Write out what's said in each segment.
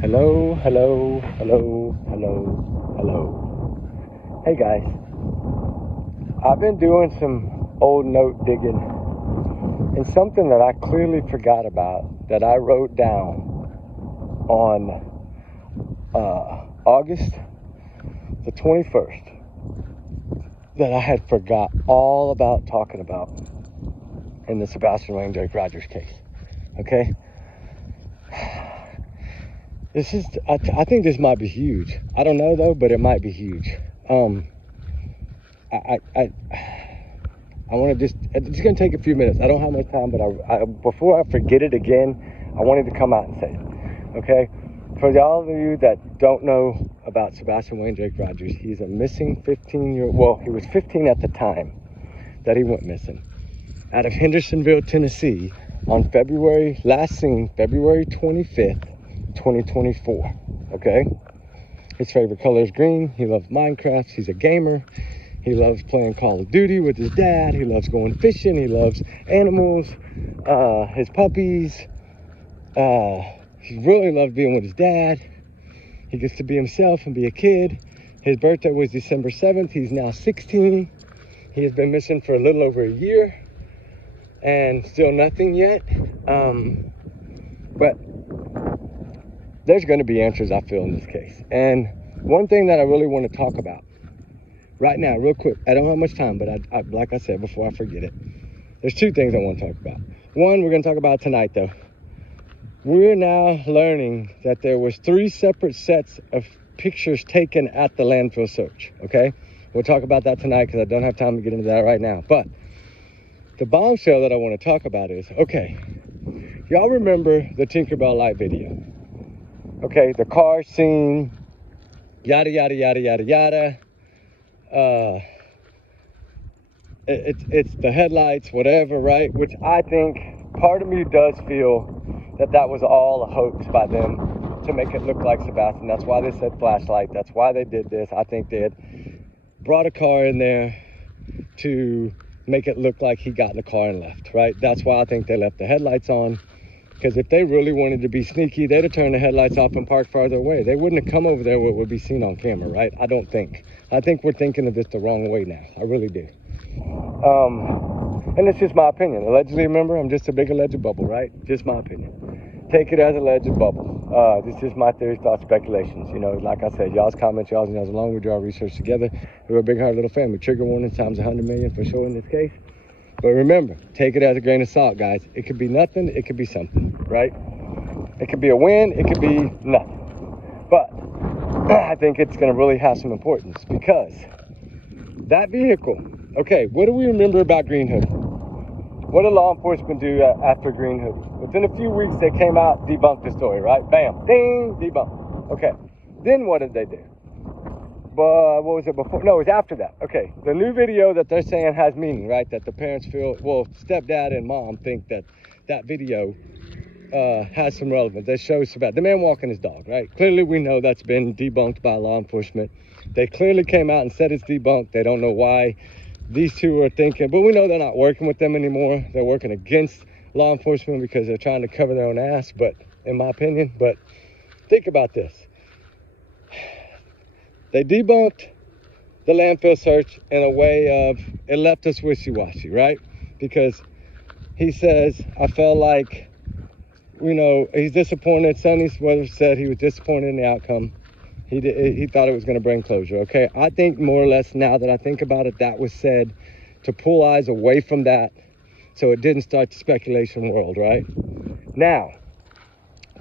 Hello, hello, hello, hello, hello. Hey guys, I've been doing some old note digging, and something that I clearly forgot about that I wrote down on August the 21st that I had forgot all about talking about in the Sebastian Wayne Drake Rogers case. Okay? I think this might be huge. I don't know though, but it might be huge. I want to it's going to take a few minutes. I don't have much time, but before I forget it again, I wanted to come out and say it. Okay? For all of you that don't know about Sebastian Wayne Drake Rogers, he's a missing 15-year-old. Well, he was 15 at the time that he went missing, out of Hendersonville, Tennessee, on last seen February 25th, 2024. Okay? His favorite color is green. He loves Minecraft. He's a gamer. He loves playing Call of Duty with his dad. He loves going fishing. He loves animals, his puppies. He really loves being with his dad. He gets to be himself and be a kid. His birthday was December 7th. He's now 16. He has been missing for a little over a year and still nothing yet. But there's going to be answers, I feel, in this case. And one thing that I really want to talk about right now, real quick, I don't have much time, but I like I said before I forget it, there's two things I want to talk about. One, we're going to talk about tonight, though. We're now learning that there was 3 separate sets of pictures taken at the landfill search, okay? We'll talk about that tonight because I don't have time to get into that right now. But the bombshell that I want to talk about is, okay, y'all remember the Tinkerbell Light video? Okay, the car scene, yada, yada, yada, yada, yada. It's the headlights, whatever, right? Which I think, part of me does feel that was all a hoax by them to make it look like Sebastian. That's why they said flashlight. That's why they did this. I think they had brought a car in there to make it look like he got in the car and left, right? That's why I think they left the headlights on. Because if they really wanted to be sneaky, they'd have turned the headlights off and parked farther away. They wouldn't have come over there where it would be seen on camera, right? I don't think. I think we're thinking of this the wrong way now. I really do. And it's just my opinion. Allegedly, remember, I'm just a big alleged bubble, right? Just my opinion. Take it as alleged bubble. This is my theories, thoughts, speculations. You know, like I said, y'all's comments, y'all's and along. We do our research together. We're a big heart, little family. Trigger warning times 100 million for sure in this case. But remember, take it as a grain of salt, guys. It could be nothing, it could be something, right? It could be a win, it could be nothing. But I think it's going to really have some importance because that vehicle, okay, what do we remember about Green Hoodie? What did law enforcement do after Green Hoodie? Within a few weeks, they came out, debunked the story, right? Bam, ding, debunked. Okay, then what did they do? What was it before? No, it was after that. Okay, the new video that they're saying has meaning, right? That the parents feel, well, stepdad and mom think that video has some relevance. That shows about the man walking his dog, right? Clearly, we know that's been debunked by law enforcement. They clearly came out and said it's debunked. They don't know why these two are thinking, but we know they're not working with them anymore. They're working against law enforcement because they're trying to cover their own ass, but in my opinion. But think about this. They debunked the landfill search in a way of, it left us wishy-washy, right? Because he says, I felt like, you know, he's disappointed. Sonny Weather said he was disappointed in the outcome. He thought it was going to bring closure, okay? I think more or less now that I think about it, that was said to pull eyes away from that so it didn't start the speculation world, right? Now,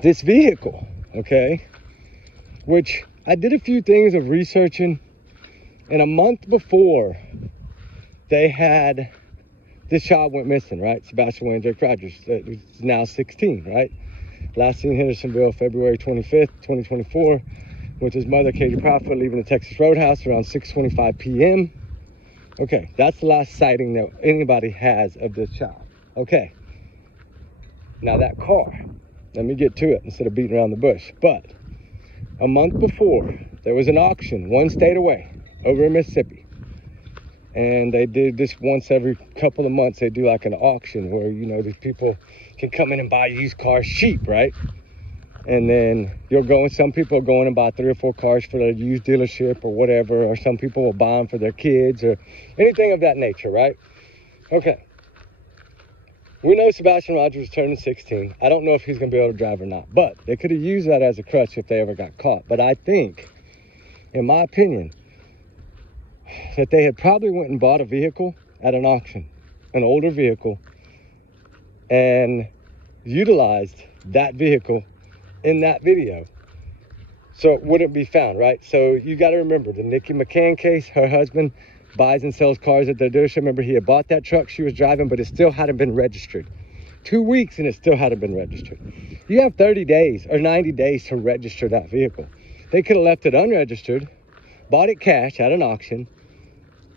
this vehicle, okay, which I did a few things of researching, and a month before they had this child went missing, right? Sebastian Wayne Drake Rogers, who's now 16, right? Last seen Hendersonville, February 25th, 2024, with his mother, Katie Proudfoot, leaving the Texas Roadhouse around 6:25 p.m. Okay, that's the last sighting that anybody has of this child. Okay, now that car, let me get to it instead of beating around the bush. But a month before, there was an auction 1 state away over in Mississippi. And they did this once every couple of months. They do like an auction where, you know, these people can come in and buy used cars cheap, right? And then you'll go, and some people are going and buy 3 or 4 cars for their used dealership or whatever, or some people will buy them for their kids or anything of that nature, right? Okay. We know Sebastian Rogers is turning 16. I don't know if he's going to be able to drive or not, but they could have used that as a crutch if they ever got caught. But I think, in my opinion, that they had probably went and bought a vehicle at an auction, an older vehicle, and utilized that vehicle in that video so it wouldn't be found, right? So you got to remember the Nikki McCann case. Her husband buys and sells cars at their dealership. Remember, he had bought that truck she was driving, but it still hadn't been registered. 2 weeks and it still hadn't been registered. You have 30 days or 90 days to register that vehicle. They could have left it unregistered, bought it cash at an auction,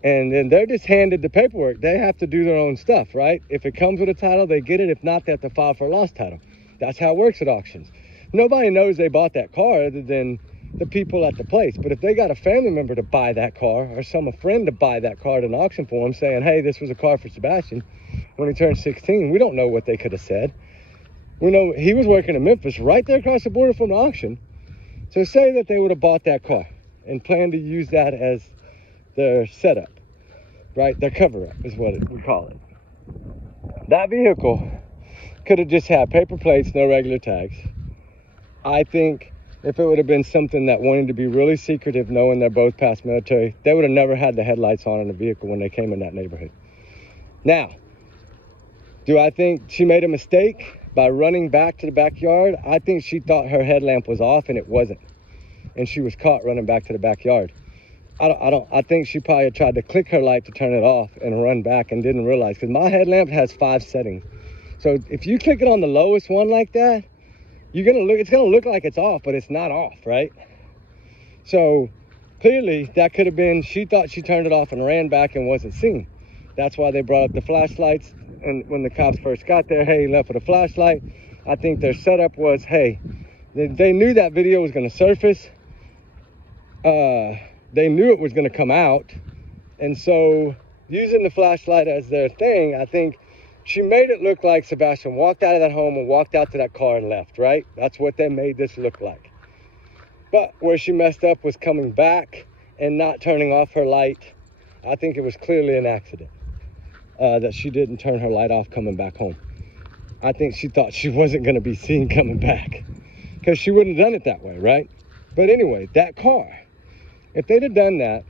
and then they're just handed the paperwork. They have to do their own stuff, right? If it comes with a title, they get it. If not, they have to file for a lost title. That's how it works at auctions. Nobody knows they bought that car other than the people at the place. But if they got a family member to buy that car, or a friend to buy that car at an auction for them, saying, hey, this was a car for Sebastian when he turned 16, we don't know what they could have said. We know he was working in Memphis, right there across the border from the auction. So say that they would have bought that car and planned to use that as their setup, right? Their cover-up is what we call it. That vehicle could have just had paper plates, no regular tags. I think if it would have been something that wanted to be really secretive, knowing they're both past military, they would have never had the headlights on in the vehicle when they came in that neighborhood. Now, do I think she made a mistake by running back to the backyard? I think she thought her headlamp was off and it wasn't, and she was caught running back to the backyard. I think she probably tried to click her light to turn it off and run back and didn't realize, because my headlamp has 5 settings. So if you click it on the lowest one like that, it's gonna look like it's off, but it's not off, right? So clearly that could have been, she thought she turned it off and ran back and wasn't seen. That's why they brought up the flashlights. And when the cops first got there, hey, he left with a flashlight. I think their setup was, hey, they knew that video was gonna surface. They knew it was gonna come out. And so using the flashlight as their thing, I think she made it look like Sebastian walked out of that home and walked out to that car and left, right? That's what they made this look like. But where she messed up was coming back and not turning off her light. I think it was clearly an accident that she didn't turn her light off coming back home. I think she thought she wasn't going to be seen coming back, because she wouldn't have done it that way, right? But anyway, that car, if they'd have done that,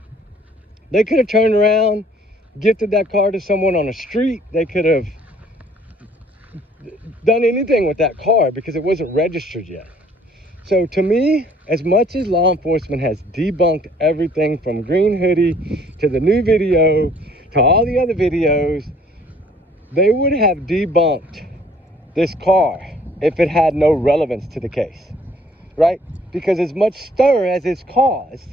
they could have turned around, gifted that car to someone on the street. They could have done anything with that car because it wasn't registered yet. So to me, as much as law enforcement has debunked everything from Green Hoodie to the new video to all the other videos, they would have debunked this car if it had no relevance to the case, right? Because as much stir as it's caused,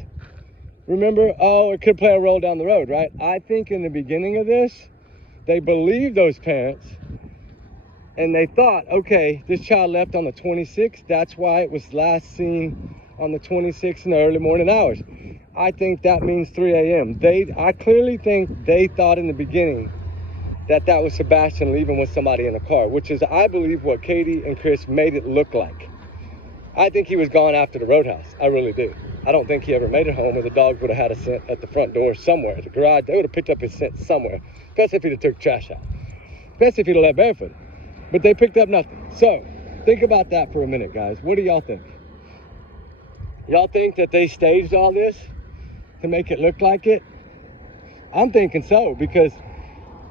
remember, oh, it could play a role down the road, right? I think in the beginning of this, they believed those parents, and they thought, okay, this child left on the 26th. That's why it was last seen on the 26th in the early morning hours. I think that means 3 a.m. I clearly think they thought in the beginning that that was Sebastian leaving with somebody in the car, which is, I believe, what Katie and Chris made it look like. I think he was gone after the roadhouse. I really do. I don't think he ever made it home, or the dog would have had a scent at the front door somewhere. At the garage, they would have picked up his scent somewhere, especially if he'd have took trash out, especially if he'd have left barefoot. But they picked up nothing. So think about that for a minute, guys. What do y'all think? Y'all think that they staged all this to make it look like it? I'm thinking so, because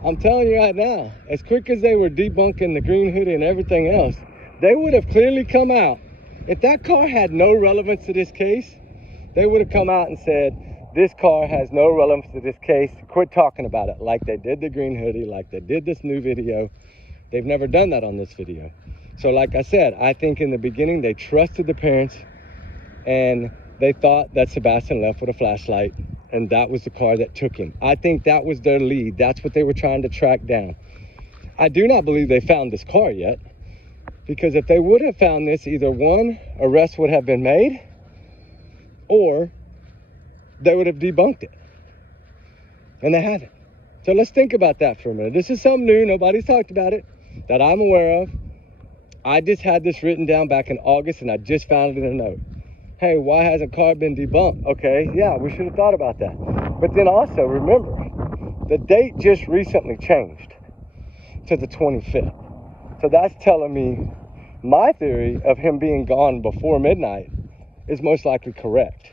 I'm telling you right now, as quick as they were debunking the Green Hoodie and everything else, they would have clearly come out. If that car had no relevance to this case, they would have come out and said, this car has no relevance to this case. Quit talking about it, like they did the Green Hoodie, like they did this new video. They've never done that on this video. So like I said, I think in the beginning they trusted the parents, and they thought that Sebastian left with a flashlight, and that was the car that took him. I think that was their lead. That's what they were trying to track down. I do not believe they found this car yet, because if they would have found this, either one, arrest would have been made, or they would have debunked it. And they haven't. So let's think about that for a minute. This is something new. Nobody's talked about it that I'm aware of. I just had this written down back in August, and I just found it in a note. Hey, why hasn't car been debunked? Okay, yeah, we should have thought about that. But then also remember, the date just recently changed to the 25th. So that's telling me my theory of him being gone before midnight is most likely correct.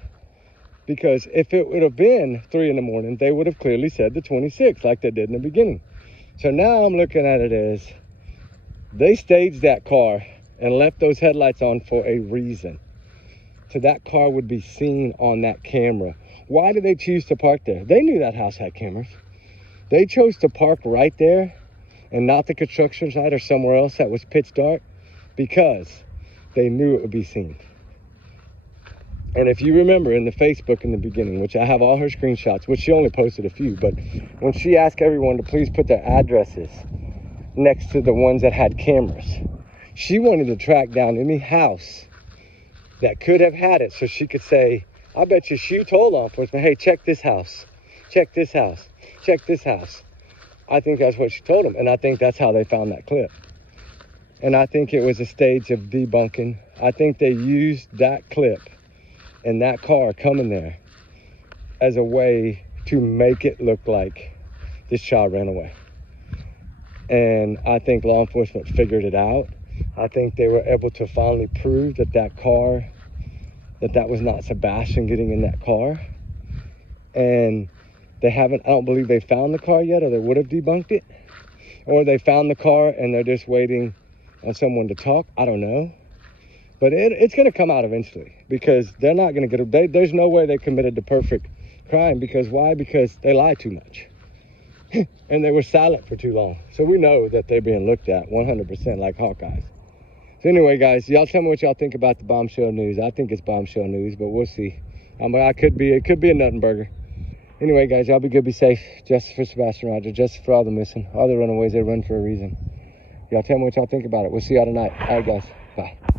Because if it would have been 3 in the morning, they would have clearly said the 26th like they did in the beginning. So now I'm looking at it as they staged that car and left those headlights on for a reason. So that car would be seen on that camera. Why did they choose to park there? They knew that house had cameras. They chose to park right there and not the construction site or somewhere else that was pitch dark because they knew it would be seen. And if you remember in the Facebook in the beginning, which I have all her screenshots, which she only posted a few, but when she asked everyone to please put their addresses next to the ones that had cameras, she wanted to track down any house that could have had it so she could say, I bet you she told law enforcement, hey, check this house, check this house, check this house. I think that's what she told them, and I think that's how they found that clip. And I think it was a stage of debunking. I think they used that clip and that car coming there as a way to make it look like this child ran away. And I think law enforcement figured it out. I think they were able to finally prove that that car, that was not Sebastian getting in that car. And they haven't, I don't believe they found the car yet, or they would have debunked it. Or they found the car and they're just waiting on someone to talk. I don't know. But it's going to come out eventually, because they're not going to get it. There's no way they committed the perfect crime. Because why? Because they lie too much. And they were silent for too long. So we know that they're being looked at 100% like Hawkeyes. So anyway, guys, y'all tell me what y'all think about the bombshell news. I think it's bombshell news, but we'll see. It could be a nut and burger. Anyway, guys, y'all be good, be safe. Justice for Sebastian Roger. Justice for all the missing. All the runaways, they run for a reason. Y'all tell me what y'all think about it. We'll see y'all tonight. All right, guys.